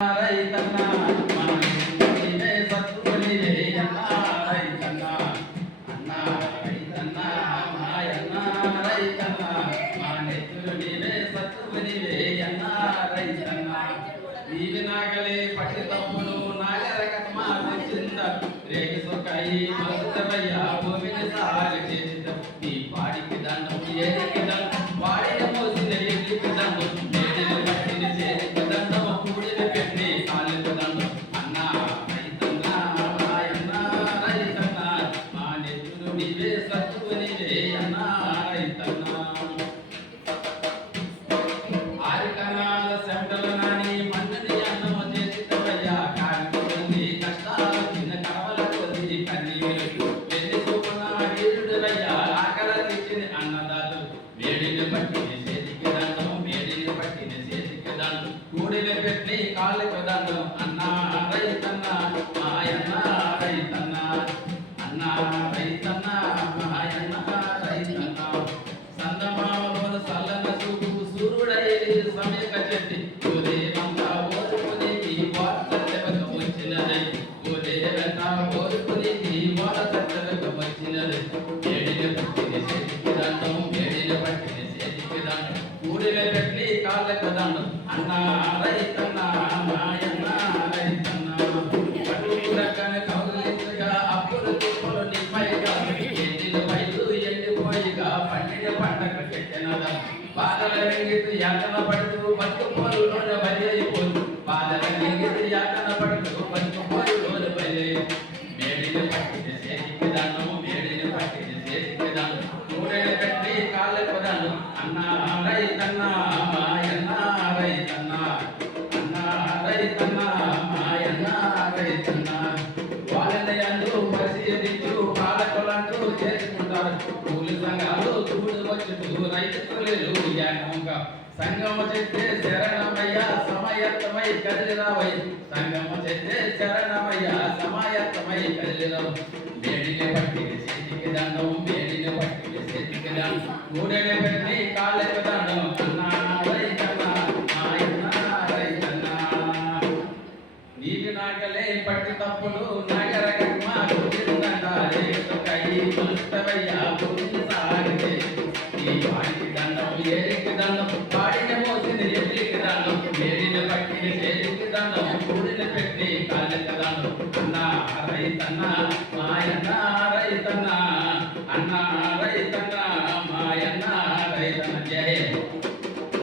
రైతన్నా మనమే సత్తునివే అన్నా రైతన్నా అన్నా రైతన్నా మాయన్నా రైతన్నా మా నెత్తులు నీవే సత్తునివే అన్నా రైతన్నా నీవి నాగలే పట్టి తప్పులు నాగరకమా తెచ్చింద రేగి సొకాయి మరుతవయ్యా భూమిని సాగు చేసింద నీ పాడికి దండం ఏడికి దండం వాడిన మోసిన ఎడికి దండం నేడిని పట్టిన చేతికి దండం కూడిన పెట్టి కాలికి దండం అన్నా రైతన్నా మాయన్నా రైతన్నా మా నెత్తులు నీవే సత్తునివే అన్నా రైతన్నా ఆరికనాల సెంటలు నాని మందని అన్నము చేసినవయ్యా కాని కష్టాలు చిన్న కవల కొద్ది కన్నీరు వెన్ని చూపున వీరుడువయ్యా ఆకలి తెచ్చిన అన్నదాతలు వేడిని పట్టిన చేతికి దండం వేడిని పట్టిన చేతికి దండం కూడిని పెట్టి కాళ్ళకి దండం అన్నా రైతన్నా మాయన్నా రైతన్నా అన్నా రైతన్నా మాయన్నా రైతన్నా సందమావలోన సల్లన చూపు సూర్యుడై సమీక చెట్టి ఉదయమంతా ఓర్పుని ఈ వార్త చెవక వచ్చినది ఉదయమంతా ఓర్పుని ఈ వార్త చెవక వచ్చినది వేడిని పట్టిన చేతికి దండం వేడిని పట్టిన చేతికి దండం కూడిన పెట్టి కాళ్ళకు దండం అన్నా రైతన్నా మాయన్నా రైతన్నా పట్టుకురక్కని కౌలించగా అప్పులు తుప్పలు నిమ్మయిగా ఎండిన పైలు ఎండిపోయిగా పండిన పంటకు చెట్టినదా బాధల వెంగిటి యాతన పడుతూ బతుకుపోరులోన బలి అయిపోతూ బాధల వెంగిటి యాతన పడుతూ బతుకుపోరులోన బలి మేడిని పట్టిన చేతికి దండం మేడిని పట్టిన చేతికి దండం కూడిన పెట్టి కాళ్ళకు దండం అన్నా రైతన్నా మాయన్నా రైతన్నా అన్నా రైతన్నా మాయన్నా రైతన్నా వాళ్ళని అంటూ పరిశీలించు పాలకులంటూ చేసుకుంటారు కూలి సంఘాలు చూడు వచ్చుతూ రైతు కూలీలు ఏకంగా సంగమ చెట్టే శరణమయ్య సమయత్తమై కదిలిరావై సంగమ చెట్టే శరణమయ్య సమయత్తమై కదిలిరావు వేడిని పట్టిన చేతికి దండం వేడిని పట్టిన చేతికి దండం కూడిని పెట్టి కాళ్ళకి దండం అన్నా రైతన్నా మాయన్నా రైతన్నా నీటి నాగలే పట్టి తప్పులు